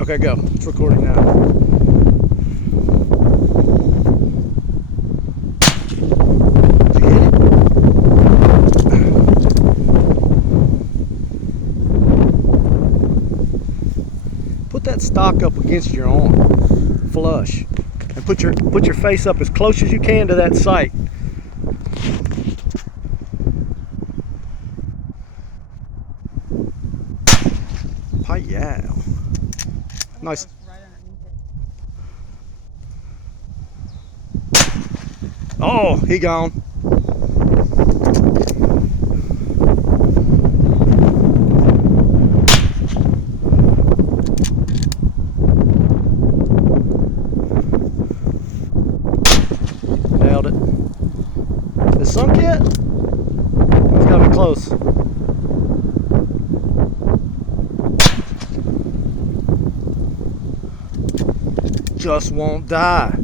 Okay, go. It's recording now. Put that stock up against your arm, flush, and put your face up as close as you can to that sight. Hi-yeah. Nice. Oh, he gone. Nailed it. Is it sunk yet? It's gotta be close. Just won't die.